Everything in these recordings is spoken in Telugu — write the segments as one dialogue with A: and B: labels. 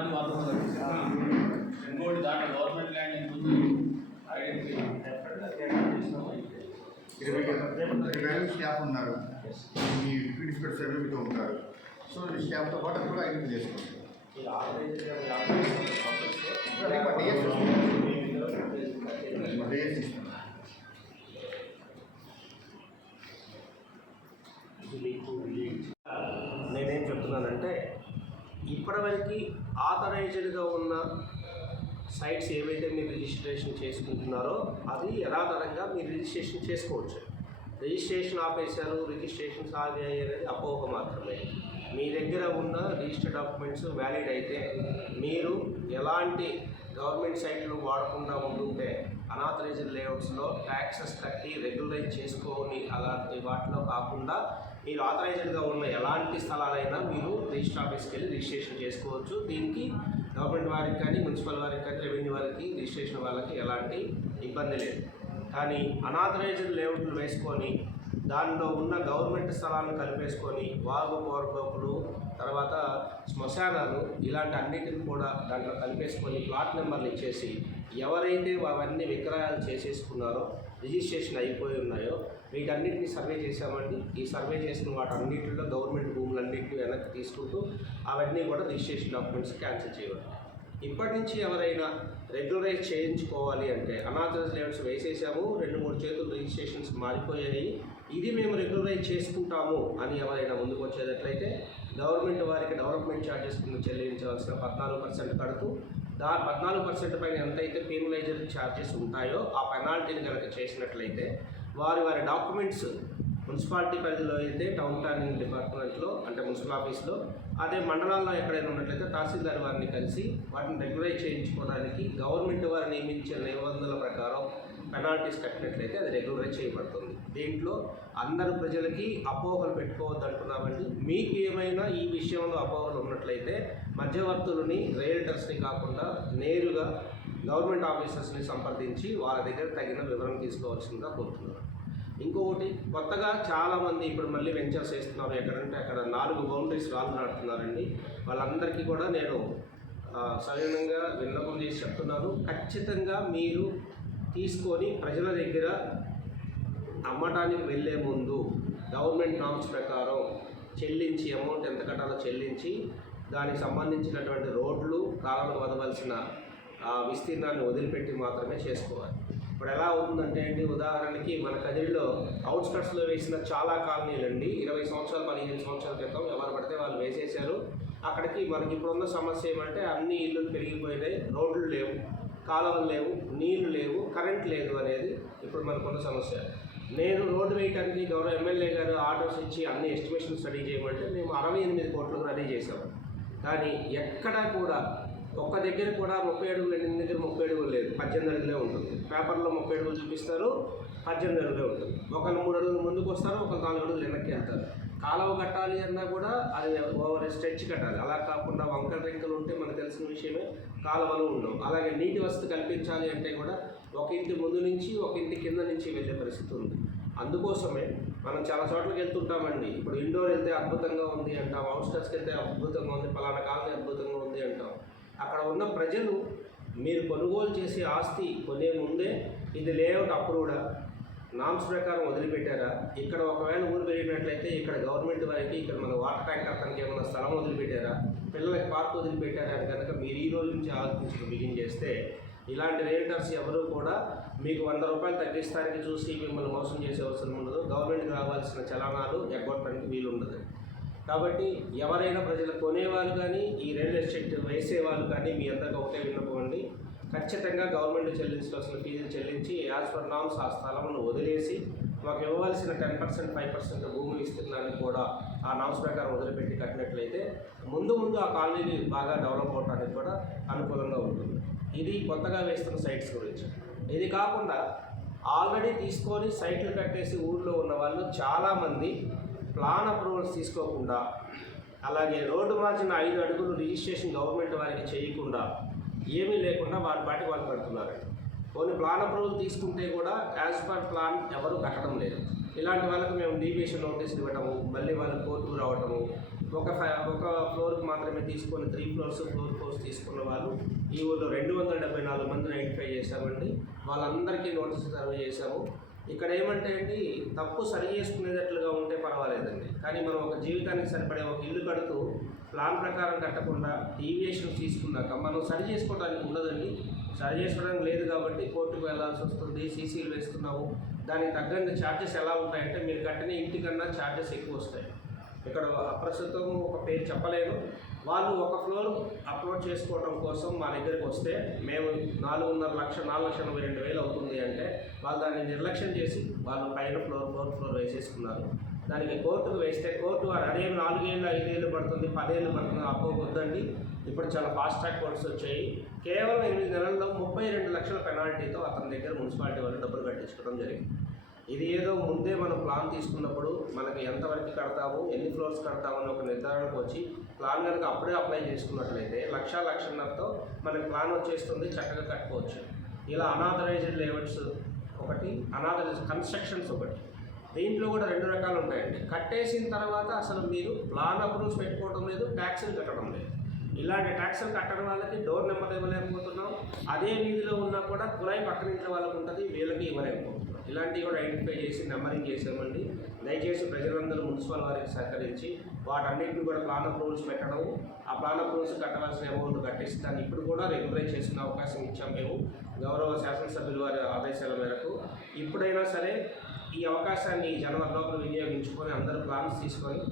A: की बातों को ఇంకోటి దాంట్లో గవర్నమెంట్ ల్యాండ్ ఇంకొంచెం ఐడెంటిఫై స్టాఫ్ ఉన్నారు మీ ప్రిన్సిపల్ సర్వే మీతో ఉంటారు సో ఈ స్టాఫ్తో పాటు అది కూడా ఐడెంటిఫై చేసుకోండి డేస్ ఇస్తాను
B: ఇప్పటివరకు ఆథరైజ్డ్గా ఉన్న సైట్స్ ఏవైతే మీరు రిజిస్ట్రేషన్ చేసుకుంటున్నారో అది యథాతరంగా మీరు రిజిస్ట్రేషన్ చేసుకోవచ్చు. రిజిస్ట్రేషన్ ఆపేశారు రిజిస్ట్రేషన్ సాగాయి అనేది అపోహ మాత్రమే. మీ దగ్గర ఉన్న రిజిస్టర్ డాక్యుమెంట్స్ వ్యాలిడ్ అయితే మీరు ఎలాంటి గవర్నమెంట్ సైట్లు వాడకుండా ఉంటుంటే అనాథరైజ్డ్ లేఅవుట్స్లో ట్యాక్సెస్ కట్టి రెగ్యులరైజ్ చేసుకొని అలాంటి వాటిలో కాకుండా మీరు ఆథరైజ్డ్గా ఉన్న ఎలాంటి స్థలాలైనా మీరు రిజిస్టర్ ఆఫీస్కి వెళ్ళి రిజిస్ట్రేషన్ చేసుకోవచ్చు. దీనికి గవర్నమెంట్ వారికి కానీ మున్సిపల్ వారికి కానీ రెవెన్యూ వారికి రిజిస్ట్రేషన్ వాళ్ళకి ఎలాంటి ఇబ్బంది లేదు. కానీ అనాథరైజ్డ్ లేఅవుట్లు వేసుకొని దానిలో ఉన్న గవర్నమెంట్ స్థలాలను కలిపేసుకొని వాగు పోరగోపులు తర్వాత శ్మశానాలు ఇలాంటి అన్నిటిని కూడా దాంట్లో కలిపేసుకొని ప్లాట్ నెంబర్లు ఇచ్చేసి ఎవరైతే అవన్నీ విక్రయాలు చేసేసుకున్నారో రిజిస్ట్రేషన్ అయిపోయి ఉన్నాయో వీటన్నిటిని సర్వే చేశామండి. ఈ సర్వే చేసిన వాటన్నిటిలో గవర్నమెంట్ భూములన్నింటినీ వెనక్కి తీసుకుంటూ అవన్నీ కూడా రిజిస్ట్రేషన్ డాక్యుమెంట్స్ క్యాన్సిల్ చేయడం ఇప్పటి నుంచి ఎవరైనా రెగ్యులరైజ్ చేయించుకోవాలి అంటే అనాథరైజ్ లెవెల్స్ వేసేసాము రెండు మూడు చేతులు రిజిస్ట్రేషన్స్ మారిపోయాయి ఇది మేము రెగ్యులరైజ్ చేసుకుంటాము అని ఎవరైనా ముందుకు వచ్చేటట్లయితే గవర్నమెంట్ వారికి డెవలప్మెంట్ ఛార్జెస్ కింద చెల్లించవలసిన పద్నాలుగు పర్సెంట్ కడుతూ దా పద్నాలుగు పర్సెంట్ పైన ఎంతైతే పీనలైజర్ ఛార్జెస్ ఉంటాయో ఆ పెనాల్టీని కనుక చేసినట్లయితే వారి వారి డాక్యుమెంట్స్ మున్సిపాలిటీ పరిధిలో అయితే టౌన్ ప్లానింగ్ డిపార్ట్మెంట్లో అంటే మున్సిపల్ ఆఫీస్లో అదే మండలాల్లో ఎక్కడైనా ఉన్నట్లయితే తహసీల్దార్ వారిని కలిసి వాటిని రెగ్యులైజ్ చేయించుకోవడానికి గవర్నమెంట్ వారు నియమించిన నిబంధనల ప్రకారం పెనాల్టీస్ కట్టినట్లయితే అది రెగ్యులరైజ్ చేయబడుతుంది. దీంట్లో అందరు ప్రజలకి అపోహలు పెట్టుకోవద్దు అంటున్నామండి మీకు ఏమైనా ఈ విషయంలో అపోహలు ఉన్నట్లయితే మధ్యవర్తులని రియల్టర్స్ని కాకుండా నేరుగా గవర్నమెంట్ ఆఫీసర్స్ని సంప్రదించి వాళ్ళ దగ్గర తగిన వివరం తీసుకోవాల్సిందిగా కోరుతున్నాను. ఇంకొకటి కొత్తగా చాలామంది ఇప్పుడు మళ్ళీ వెంచర్స్ వేస్తున్నారు. ఎక్కడంటే అక్కడ నాలుగు బౌండరీస్ రాళ్ళు నాడుతున్నారండి వాళ్ళందరికీ కూడా నేను సవినంగా విన్నపం చేసి చెప్తున్నాను. ఖచ్చితంగా మీరు తీసుకొని ప్రజల దగ్గర అమ్మటానికి వెళ్ళే ముందు గవర్నమెంట్ నామ్స్ ప్రకారం చెల్లించి అమౌంట్ ఎంత కట్టాలో చెల్లించి దానికి సంబంధించినటువంటి రోడ్లు కాలంలో వదవలసిన ఆ విస్తీర్ణాన్ని వదిలిపెట్టి మాత్రమే చేసుకోవాలి. ఇప్పుడు ఎలా అవుతుందంటే అండి ఉదాహరణకి మన కదిరిలో అవుట్స్కట్స్లో వేసిన చాలా కాలనీలు అండి ఇరవై సంవత్సరాలు పదిహేను సంవత్సరాల క్రితం ఎవరు పడితే వాళ్ళు వేసేశారు. అక్కడికి మనకి ఇప్పుడున్న సమస్య ఏమంటే అన్ని ఇల్లు పెరిగిపోయినాయి రోడ్లు లేవు కాలువలు లేవు నీళ్ళు లేవు కరెంట్ లేదు అనేది ఇప్పుడు మనకున్న సమస్య. నేను రోడ్డు వేయటానికి గౌరవ ఎమ్మెల్యే గారు ఆర్డర్స్ ఇచ్చి అన్ని ఎస్టిమేషన్ స్టడీ చేయమంటే మేము అరవై ఎనిమిది కోట్లు రెడీ చేసాము కానీ ఎక్కడా కూడా ఒక్క దగ్గర కూడా ముప్పై అడుగులు ఎనిమిది దగ్గర ముప్పై అడుగులు లేదు. పద్దెనిమిది అడుగులే ఉంటుంది. పేపర్లో ముప్పై అడుగులు చూపిస్తారు పద్దెనిమిది అడుగులే ఉంటుంది. ఒకళ్ళు మూడు అడుగులు ముందుకు వస్తారు ఒకళ్ళు నాలుగు అడుగులు వెనక్కి వెళ్తారు. కాలువ కట్టాలి అన్నా కూడా అది ఓవర్ స్ట్రెచ్ కట్టాలి. అలా కాకుండా వంకర రింకలు ఉంటే మనకు తెలిసిన విషయమే కాలువలు ఉండవు. అలాగే నీటి వసతి కల్పించాలి అంటే కూడా ఒక ఇంటి ముందు నుంచి ఒక ఇంటి కింద నుంచి వెళ్ళే పరిస్థితి ఉంది. అందుకోసమే మనం చాలా చోట్లకి వెళ్తుంటామండి. ఇప్పుడు ఇండోర్ వెళ్తే అద్భుతంగా ఉంది అంటాం అవుట్స్కట్స్కి వెళ్తే అద్భుతంగా ఉంది పలానా కాలనీ అద్భుతంగా ఉంది అంటాం. అక్కడ ఉన్న ప్రజలు మీరు కొనుగోలు చేసే ఆస్తి కొనే ముందే ఇది లేఅవుట్ అప్రూవ్డా? నామ్స్ ప్రకారం వదిలిపెట్టారా? ఇక్కడ ఒకవేళ ఊరు పెరిగినట్లయితే ఇక్కడ గవర్నమెంట్ వారికి ఇక్కడ మన వాటర్ ట్యాంక్ అతనికి ఏమైనా స్థలం వదిలిపెట్టారా? పిల్లలకి పార్క్ వదిలిపెట్టారా అని కనుక మీరు ఈ రోజు నుంచి ఆలోచించడం బిగిన్ చేస్తే ఇలాంటి రియల్టర్స్ ఎవరు కూడా మీకు వంద రూపాయలు తగ్గిస్తానికి చూసి మిమ్మల్ని మోసం చేసే అవసరం ఉండదు. గవర్నమెంట్కి రావాల్సిన చలానాలు ఎగ్గొట్టడానికి వీలుండదు. కాబట్టి ఎవరైనా ప్రజలు కొనేవాళ్ళు కానీ ఈ రియల్ ఎస్టేట్ వేసేవాళ్ళు కానీ మీ అందరికీ ఒకటే విన్నపోండి ఖచ్చితంగా గవర్నమెంట్ చెల్లించవలసిన ఫీజులు చెల్లించి యాజ్ పర్ నామ్స్ ఆ స్థలంను వదిలేసి మాకు ఇవ్వవలసిన టెన్ పర్సెంట్ ఫైవ్ పర్సెంట్ భూములు ఇస్తున్నారని కూడా ఆ నామ్స్ ప్రకారం వదిలిపెట్టి కట్టినట్లయితే ముందు ముందు ఆ కాలనీని బాగా డెవలప్ అవడానికి కూడా అనుకూలంగా ఉంటుంది. ఇది కొత్తగా వేస్తున్న సైట్స్ గురించి. ఇది కాకుండా ఆల్రెడీ తీసుకొని సైట్లు కట్టేసి ఊళ్ళో ఉన్న వాళ్ళు చాలామంది ప్లాన్ అప్రూవల్స్ తీసుకోకుండా అలాగే రోడ్డు మార్చిన ఐదు అడుగులు రిజిస్ట్రేషన్ గవర్నమెంట్ వారికి చేయకుండా ఏమీ లేకుండా వారి పాటికి వాళ్ళు కడుతున్నారండి కొన్ని ప్లాన్ అప్రూవల్ తీసుకుంటే కూడా యాజ్ పర్ ప్లాన్ ఎవరు కట్టడం లేదు. ఇలాంటి వాళ్ళకి మేము డీవియేషన్ నోటీసులు ఇవ్వటము మళ్ళీ వాళ్ళు కోర్టుకు రావటము ఒక ఫైవ్ ఒక ఫ్లోర్కి మాత్రమే తీసుకొని త్రీ ఫ్లోర్స్ ఫ్లోర్ ఫ్లోర్స్ తీసుకున్న వాళ్ళు ఈ ఊళ్ళో రెండు వందల డెబ్బై నాలుగు మందిని ఐడెంటిఫై చేశామండి. వాళ్ళందరికీ నోటీసులు సర్వే చేశాము. ఇక్కడ ఏమంటే అండి తప్పు సరి చేసుకునేటట్లుగా ఉంటే పర్వాలేదండి. కానీ మనం ఒక జీవితానికి సరిపడే ఒక ఇల్లు కడుతూ ప్లాన్ ప్రకారం కట్టకుండా డీవియేషన్ తీసుకున్నాక మనం సరి చేసుకోవడానికి ఉండదండి. సరి చేసుకోవడానికి లేదు కాబట్టి కోర్టుకు వెళ్ళాల్సి వస్తుంది సీసీలు వేస్తున్నాము దానికి తగ్గంత ఛార్జెస్ ఎలా ఉంటాయంటే మీరు కట్టిన ఇంటికన్నా ఛార్జెస్ ఎక్కువ వస్తాయి. ఇక్కడ ప్రస్తుతం ఒక పేరు చెప్పలేను. వాళ్ళు ఒక ఫ్లోర్ అప్లోడ్ చేసుకోవడం కోసం మా దగ్గరికి వస్తే మేము నాలుగున్నర లక్ష నాలుగు లక్షల ఎనభై రెండు వేలు అవుతుంది అంటే వాళ్ళు దాన్ని నిర్లక్ష్యం చేసి వాళ్ళు పైన ఫ్లోర్ ఫ్లోర్ ఫ్లోర్ వేసేసుకున్నారు. దానికి కోర్టుకు వేస్తే కోర్టు అదే నాలుగేళ్ళు ఐదేళ్ళు పడుతుంది పదేళ్ళు పడుతుంది అప్పవద్దండి ఇప్పుడు చాలా ఫాస్ట్ ట్రాక్ కోర్ట్స్ వచ్చాయి. కేవలం ఎనిమిది నెలల్లో ముప్పై రెండు లక్షల పెనాల్టీతో అతని దగ్గర మున్సిపాలిటీ వాళ్ళు డబ్బులు కట్టించుకోవడం జరిగింది. ఇది ఏదో ముందే మనం ప్లాన్ తీసుకున్నప్పుడు మనకి ఎంతవరకు కడతాము ఎన్ని ఫ్లోర్స్ కడతాము అని ఒక నిర్ధారణకు వచ్చి ప్లాన్ కనుక అప్పుడే అప్లై చేసుకున్నట్లయితే లక్ష లక్షన్నరతో మనకి ప్లాన్ వచ్చేస్తుంది చక్కగా కట్టుకోవచ్చు. ఇలా అనాథరైజ్డ్ లేఅవుట్స్ ఒకటి అనాథరైజ్ కన్స్ట్రక్షన్స్ ఒకటి. దీంట్లో కూడా రెండు రకాలు ఉంటాయండి. కట్టేసిన తర్వాత అసలు మీరు ప్లాన్ అప్రూవ్స్ పెట్టుకోవడం లేదు ట్యాక్స్లు కట్టడం లేదు. ఇలాంటి ట్యాక్సులు కట్టడం వాళ్ళకి డోర్ నెంబర్ ఇవ్వలేకపోతున్నాం. అదే వీధిలో ఉన్నా కూడా కులాయి పక్కన ఇంట్లో వాళ్ళకు ఉంటుంది వీళ్ళకి ఇవ్వలేకపోతున్నాం. ఇలాంటివి కూడా ఐడెంటిఫై చేసి నెంబరింగ్ చేసామండి దయచేసి ప్రజలందరూ మున్సిపల్ వారికి సహకరించి వాటన్నింటిని కూడా ప్లాన్ అప్రూవల్స్ పెట్టడం ఆ ప్లాన్ అప్రూవల్స్ కట్టవలసిన అమౌంట్ కట్టేసి దాన్ని ఇప్పుడు కూడా రెగ్యులైజ్ చేసిన అవకాశం ఇచ్చాం మేము. గౌరవ శాసనసభ్యుల వారి ఆదేశాల మేరకు. ఇప్పుడైనా సరే ఈ అవకాశాన్ని జనవరి లోపల వినియోగించుకొని అందరూ ప్లాన్స్ తీసుకొని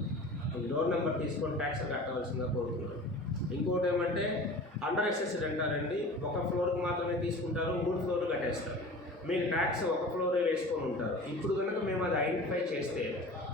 B: డోర్ నెంబర్ తీసుకొని ట్యాక్స్ కట్టవలసిందిగా కోరుతున్నాను ఇంకోటి ఏమంటే అండర్ ఎస్ఎస్సీ అంటారండి ఒక ఫ్లోర్కి మాత్రమే తీసుకుంటారు మూడు ఫ్లోర్లు కట్టేస్తారు. మీకు ట్యాక్స్ ఒక ఫ్లోరే వేసుకొని ఉంటారు. ఇప్పుడు కనుక మేము అది ఐడెంటిఫై చేస్తే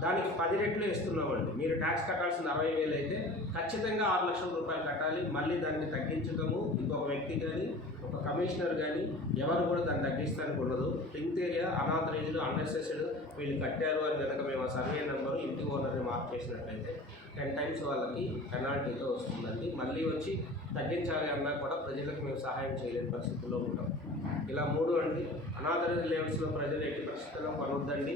B: దానికి పది రెట్లు ఇస్తున్నామండి మీరు ట్యాక్స్ కట్టాల్సిన అరవై వేలు అయితే ఖచ్చితంగా ఆరు లక్షల రూపాయలు కట్టాలి. మళ్ళీ దాన్ని తగ్గించడము ఇంకొక వ్యక్తి కానీ ఒక కమిషనర్ కానీ ఎవరు కూడా దాన్ని తగ్గిస్తానికి ఉండదు. పింక్ ఏరియా అనాథరేజ్లు అన్ఎస్ఎస్డ్ వీళ్ళు కట్టారు అని కనుక మేము ఆ సర్వే నెంబరు ఇంటి ఓనర్ని మార్క్ చేసినట్లయితే టెన్ టైమ్స్ వాళ్ళకి పెనాల్టీతో వస్తుందండి. మళ్ళీ వచ్చి తగ్గించాలి అన్నా కూడా ప్రజలకు మేము సహాయం చేయలేని పరిస్థితుల్లో ఉంటాం. ఇలా మూడు అండి. అనాథరైజ్ లెవెల్స్లో ప్రజలు ఎట్టి పరిస్థితుల్లో కొనొద్దండి.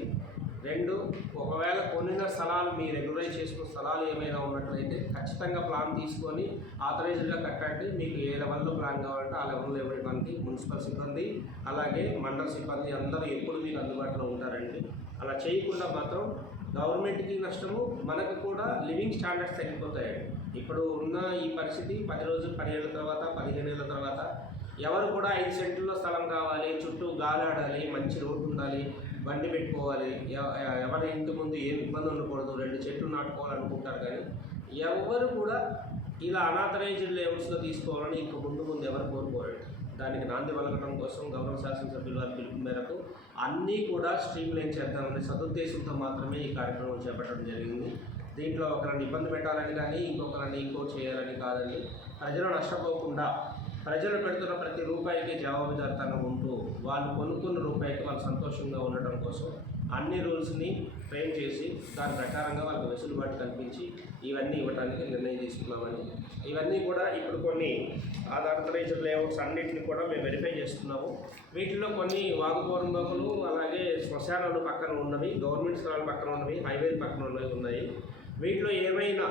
B: రెండు ఒకవేళ కొనిన స్థలాలు మీ రెగ్యులరైజ్ చేసుకున్న స్థలాలు ఏమైనా ఉన్నట్లయితే ఖచ్చితంగా ప్లాన్ తీసుకొని ఆథరైజ్డ్గా కట్టండి. మీకు ఏ లెవెల్లో ప్లాన్ కావాలంటే ఆ లెవెల్లో ఇవ్వడానికి మున్సిపల్ సిబ్బంది అలాగే మండల సిబ్బంది అందరూ ఎప్పుడు మీకు అందుబాటులో ఉంటారండి. అలా చేయకుండా మాత్రం గవర్నమెంట్కి నష్టము మనకు కూడా లివింగ్ స్టాండర్డ్స్ తగ్గిపోతాయండి. ఇప్పుడు ఉన్న ఈ పరిస్థితి పది రోజులు పదిహేళ్ళ తర్వాత పదిహేను ఏళ్ళ తర్వాత ఎవరు కూడా ఐదు సెంట్లలో స్థలం కావాలి చుట్టూ గాలాడాలి మంచి రోడ్డు ఉండాలి బండి పెట్టుకోవాలి ఎవరు ఎవరి ఇంటి ముందు ఏం ఇబ్బంది ఉండకూడదు రెండు చెట్లు నాటుకోవాలనుకుంటారు కానీ ఎవరు కూడా ఇలా అనాథరైజ్డ్ లెవెల్స్లో తీసుకోవాలని ఇంక ముందు ముందు ఎవరు కోరుకోరండి దానికి నాంది వలకడం కోసం గౌరవ శాసనసభ్యుల వారి పిలుపు మేరకు అన్నీ కూడా స్ట్రీమ్ లైన్ చేద్దామనే సదుద్దేశంతో మాత్రమే ఈ కార్యక్రమం చేపట్టడం జరిగింది. దీంట్లో ఒకరిని ఇబ్బంది పెట్టాలని కానీ ఇంకొకరిని ఇంకో చేయాలని కాదని ప్రజలు నష్టపోకుండా ప్రజలు పెడుతున్న ప్రతి రూపాయికి జవాబుదారితనం ఉంటూ వాళ్ళు కొనుక్కున్న రూపాయికి వాళ్ళు సంతోషంగా ఉండటం కోసం అన్ని రూల్స్ని ఫ్రేమ్ చేసి దాని ప్రకారంగా వాళ్ళకి వెసులుబాటు కల్పించి ఇవన్నీ ఇవ్వడానికి నిర్ణయం తీసుకున్నామని. ఇవన్నీ కూడా ఇప్పుడు కొన్ని ఆధారిత లేఅవుట్స్ అన్నింటిని కూడా మేము వెరిఫై చేస్తున్నాము. వీటిలో కొన్ని వాగుపోరంబకులు అలాగే శ్మశానాలు పక్కన ఉన్నవి గవర్నమెంట్ స్థలాల పక్కన ఉన్నవి హైవే పక్కన ఉన్నవి ఉన్నాయి. వీటిలో ఏమైనా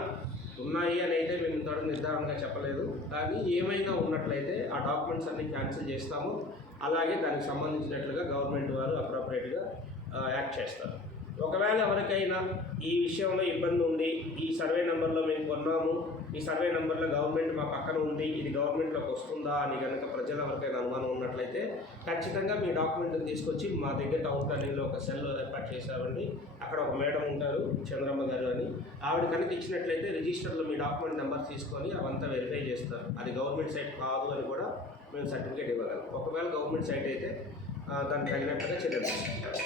B: ఉన్నాయి అని అయితే మేము ఇంతవరకు నిర్ధారణగా చెప్పలేదు. కానీ ఏమైనా ఉన్నట్లయితే ఆ డాక్యుమెంట్స్ అన్ని క్యాన్సిల్ చేస్తాము. అలాగే దానికి సంబంధించినట్లుగా గవర్నమెంట్ వారు అప్రాపరేట్గా యాక్ట్ చేస్తారు. ఒకవేళ ఎవరికైనా ఈ విషయంలో ఇబ్బంది ఉంది ఈ సర్వే నెంబర్లో మేము కొన్నాము ఈ సర్వే నెంబర్లో గవర్నమెంట్ మా పక్కన ఉంది ఇది గవర్నమెంట్లోకి వస్తుందా అని కనుక ప్రజలు ఎవరికైనా అనుమానం ఉన్నట్లయితే ఖచ్చితంగా మీ డాక్యుమెంట్ని తీసుకొచ్చి మా దగ్గర టౌన్ ప్లానింగ్లో ఒక సెల్ ఏర్పాటు చేశామండి. అక్కడ ఒక మేడం ఉంటారు చంద్రమ్మ గారు అని. ఆవిడ కనుక ఇచ్చినట్లయితే రిజిస్టర్లో మీ డాక్యుమెంట్ నెంబర్ తీసుకొని అవంతా వెరిఫై చేస్తారు. అది గవర్నమెంట్ సైట్ కాదు అని కూడా మేము సర్టిఫికేట్ ఇవ్వగలం. ఒకవేళ గవర్నమెంట్ సైట్ అయితే దానికి తగినట్టుగా చెల్లించాలి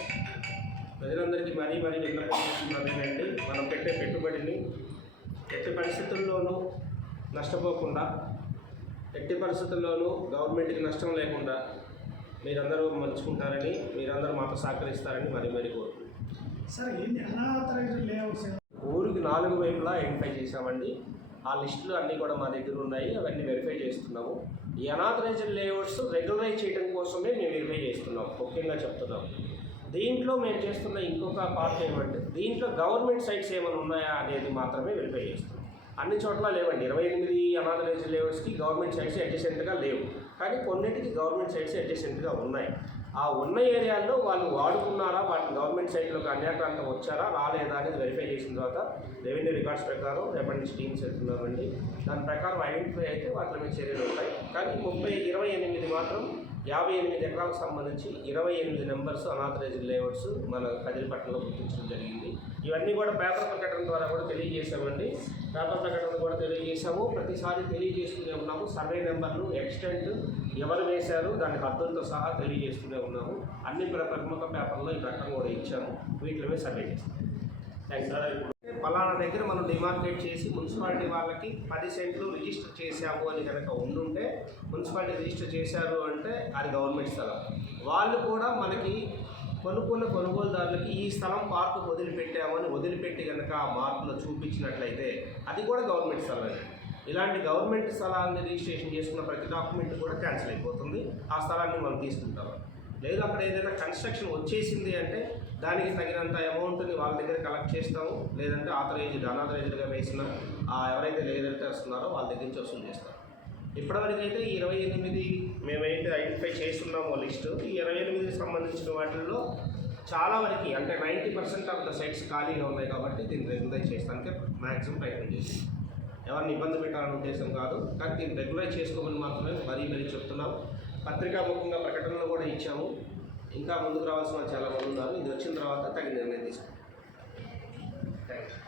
B: ప్రజలందరికీ మరీ మరీ చేస్తున్నాను ఏంటంటే మనం పెట్టే పెట్టుబడిని ఎట్టి పరిస్థితుల్లోనూ నష్టపోకుండా ఎట్టి పరిస్థితుల్లోనూ గవర్నమెంట్కి నష్టం లేకుండా మీరందరూ మంచుకుంటారని మీరందరూ మాతో సహకరిస్తారని మరీ మరీ కోరుకుంటున్నాను ఊరికి నాలుగు వైపులా ఐడెంటిఫై చేసామండి ఆ లిస్టులు అన్నీ కూడా మా దగ్గర ఉన్నాయి అవన్నీ వెరిఫై చేస్తున్నాము. ఈ అనాథరైజ్డ్ లేఅవుట్స్ రెగ్యులరైజ్ చేయడం కోసమే మేము వెరిఫై చేస్తున్నాం ముఖ్యంగా చెప్తున్నాం. దీంట్లో మేము చేస్తున్న ఇంకొక పార్ట్ ఏమంటే దీంట్లో గవర్నమెంట్ సైట్స్ ఏమైనా ఉన్నాయా అనేది మాత్రమే వెరిఫై చేస్తున్నాం. అన్ని చోట్ల లేవండి. ఇరవై ఎనిమిది అనాథరేజ్ లేవర్స్కి గవర్నమెంట్ సైట్స్ అడ్జసెంట్గా లేవు. కానీ కొన్నిటికి గవర్నమెంట్ సైట్స్ అడ్జసెంట్గా ఉన్నాయి. ఆ ఉన్న ఏరియాల్లో వాళ్ళు వాడుకున్నారా? వాటి గవర్నమెంట్ సైట్లోకి అన్యాక్రాంతం వచ్చారా? రాలేదా అనేది వెరిఫై చేసిన తర్వాత రెవెన్యూ రికార్డ్స్ ప్రకారం రేపటి నుంచి టీమ్స్ వెళ్తున్నామండి దాని ప్రకారం ఐడెంటిఫై అయితే వాటి మీద చర్యలు ఉంటాయి. కానీ ముప్పై ఇరవై ఎనిమిది మాత్రం యాభై ఎనిమిది ఎకరాలకు సంబంధించి ఇరవై ఎనిమిది నెంబర్స్ అనాథరైజ్డ్ లేఅవుట్స్ మన కదిరిపట్నంలో గుర్తించడం జరిగింది. ఇవన్నీ కూడా పేపర్ ప్రకటన ద్వారా కూడా తెలియజేశామండి. పేపర్ ప్రకటన కూడా తెలియజేశాము. ప్రతిసారి తెలియజేస్తూనే ఉన్నాము. సర్వే నెంబర్లు ఎక్స్టెంట్ ఎవరు వేశారు దానికి అర్థంతో సహా తెలియజేస్తూనే ఉన్నాము. అన్ని ప్రముఖ పేపర్లో ఈ ప్రకటన కూడా ఇచ్చాము. వీటిలో సర్వే చేస్తాం. థ్యాంక్స్. సార్ ఫలానా దగ్గర మనం డిమార్కెట్ చేసి మున్సిపాలిటీ వాళ్ళకి పది సెంట్లు రిజిస్టర్ చేశాము అని కనుక ఉండుంటే మున్సిపాలిటీ రిజిస్టర్ చేశారు అంటే అది గవర్నమెంట్ స్థలం. వాళ్ళు కూడా మనకి కొనుక్కున్న కొనుగోలుదారులకి ఈ స్థలం పార్కు వదిలిపెట్టామని వదిలిపెట్టి కనుక ఆ మార్పులో చూపించినట్లయితే అది కూడా గవర్నమెంట్ స్థలమే. ఇలాంటి గవర్నమెంట్ స్థలాన్ని రిజిస్ట్రేషన్ చేసుకున్న ప్రతి డాక్యుమెంట్ కూడా క్యాన్సిల్ అయిపోతుంది. ఆ స్థలాన్ని మనం తీసుకుంటాం లేదు అక్కడ ఏదైనా కన్స్ట్రక్షన్ వచ్చేసింది అంటే దానికి తగినంత అమౌంట్ని వాళ్ళ దగ్గర కలెక్ట్ చేస్తాము. లేదంటే ఆథరైజ్డ్ అనాథరైజ్డ్గా వేసిన ఎవరైతే లేదంటే ఉన్నారో వాళ్ళ దగ్గర నుంచి వసూలు చేస్తాం ఇప్పటివరకు అయితే ఇరవై ఎనిమిది మేమైతే ఐడెంటిఫై చేస్తున్నామో లిస్టు ఈ ఇరవై ఎనిమిదికి సంబంధించిన వాటిల్లో చాలా వరకు అంటే ninety percent of the sites ఖాళీగా ఉన్నాయి కాబట్టి దీన్ని రెగ్యులైజ్ చేస్తానికి మ్యాక్సిమం ప్రయత్నం చేసి ఎవరిని ఇబ్బంది పెట్టాలనే ఉద్దేశం కాదు కానీ దీన్ని రెగ్యులైజ్ చేసుకోమని మాత్రమే మరీ మరీ చెప్తున్నాం పత్రికాముఖంగా ప్రకటనలు కూడా ఇచ్చాము. ఇంకా ముందుకు రావాల్సిన చాలా మంది ఉన్నారు. ఇది వచ్చిన తర్వాత తగిన నిర్ణయం తీసుకుంటాం థ్యాంక్ యూ